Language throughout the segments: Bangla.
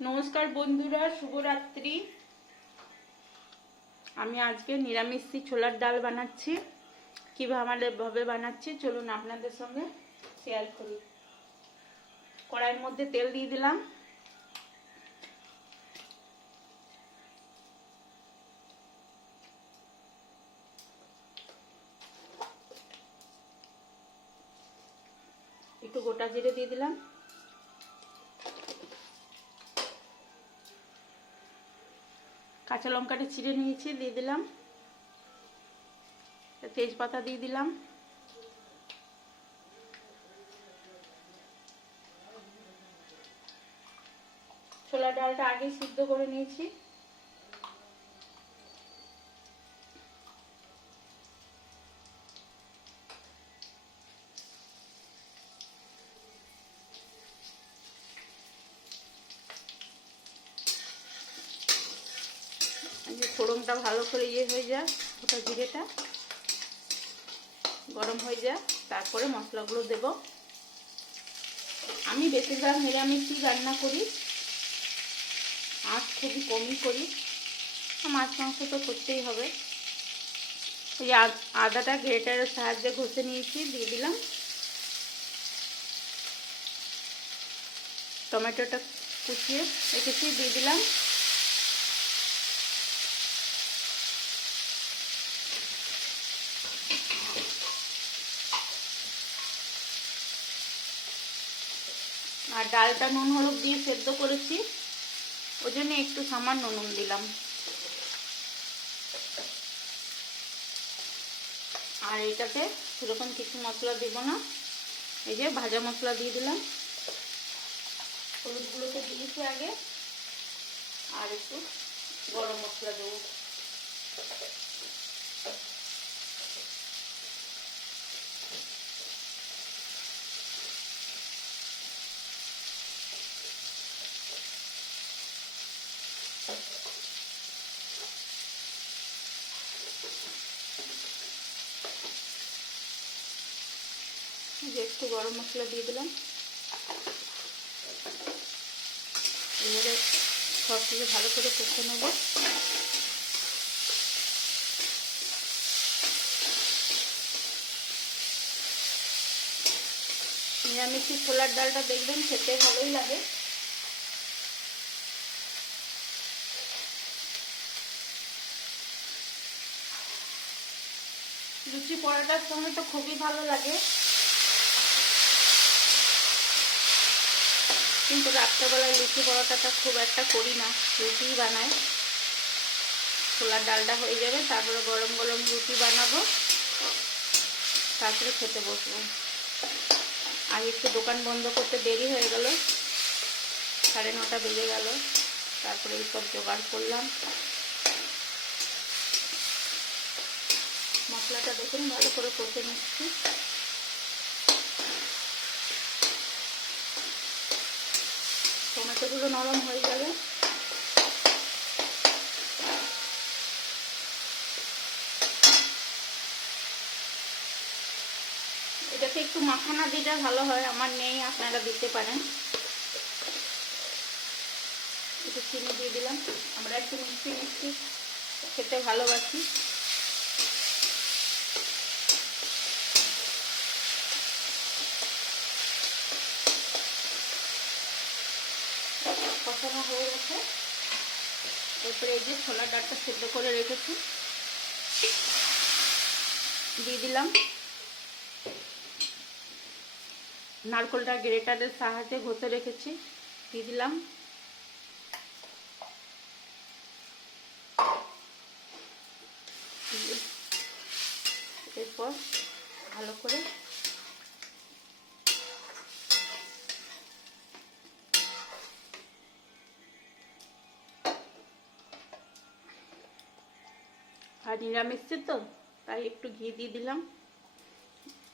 নমস্কার বন্ধুরা, শুভরাত্রি। আমি আজকে নিরামিষ ছোলার ডাল বানাচ্ছি। কিভাবে বানাচ্ছি চলুন আপনাদের সঙ্গে শেয়ার করি। কড়াইয়ের মধ্যে তেল দিয়ে দিলাম। একটু গোটা জিরে দিয়ে দিলাম। কাঁচা লঙ্কাটা চিড়ে নিয়েছি, দিয়ে দিলাম। তেজপাতা দিয়ে দিলাম। ছোলার ডালটা আগে সিদ্ধ করে নিয়েছি। ফোড়নটা ভালো করে হয়ে যায়, গোটা জিরেটা গরম হয়ে যায়, তারপরে মশলাগুলো দেব। আমি বেশিরভাগ নিরামিষই রান্না করি, আঁচ খুবই কমই করি। মাছ মাংস তো করতেই হবে। এই আদাটা গ্রেটারের সাহায্যে ঘষে নিয়েছি, দিয়ে দিলাম। টমেটোটা কুচিয়ে রেখেছি, দিয়ে দিলাম। আর ডালটা নুন হলুদ দিয়ে সেদ্ধ করেছি, ওই জন্য একটু সামান্য নুন দিলাম। আর এটাতে সেরকম কিছু মশলা দিব না, এই যে ভাজা মশলা দিয়ে দিলাম। হলুদগুলোকে দিয়েছি আগে, আর একটু গরম মশলা দেবো। একটু গরম মশলা দিয়ে দিলাম। এবারে সব কিছু ভালো করে কষে নেব। নিরামিষ ছোলার ডালটা দেখবেন খেতে ভালোই লাগে। লুচি পরোটার সঙ্গে তো খুবই ভালো লাগে, কিন্তু রাত্রেবেলায় লুচি পরোটাটা খুব একটা করি না, রুটিই বানাই। ছোলার ডালটা হয়ে যাবে, তারপরে গরম গরম রুটি বানাবো, তারপরে খেতে বসবো। আর একটু দোকান বন্ধ করতে দেরি হয়ে গেল, 9:30 বেজে গেল। তারপরে এইসব জোগাড় করলাম। মশলাটা দেখুন ভালো করে কষে নিচ্ছি। টমেটোগুলো নরম হয়ে যাবে। এটাতে একটু মাখানা দিলে ভালো হয়, আমার নেই, আপনারা দিতে পারেন। একটু চিনি দিয়ে দিলাম, আমরা একটু মিষ্টি মিষ্টি খেতে ভালোবাসি। কষানো হয়ে গেছে। এরপরে এই যে ছোলার ডালটা সেদ্ধ করে রেখেছি দিয়ে দিলাম। নারকেলটা গ্রেটারের সাহায্যে ঘষে রেখেছি, দিয়ে দিলাম। এরপর ভালো করে আর নিরামিষে তো তাই একটু ঘি দিয়ে দিলাম।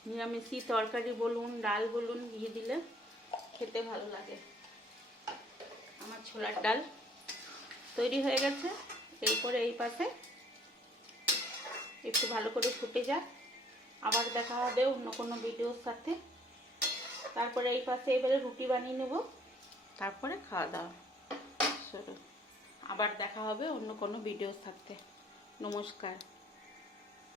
নিরামিষি তরকারি বলুন ডাল বলুন, ঘি দিলে খেতে ভালো লাগে। আমার ছোলার ডাল তৈরি হয়ে গেছে। এরপরে এই পাশে একটু ভালো করে ফুটে যাক, আবার দেখা হবে অন্য কোনো ভিডিওর সাথে। তারপরে এই পাশে এবারে রুটি বানিয়ে নেব, তারপরে খাওয়া দাওয়া। আবার দেখা হবে অন্য কোনো ভিডিও থাকতে। নমস্কার।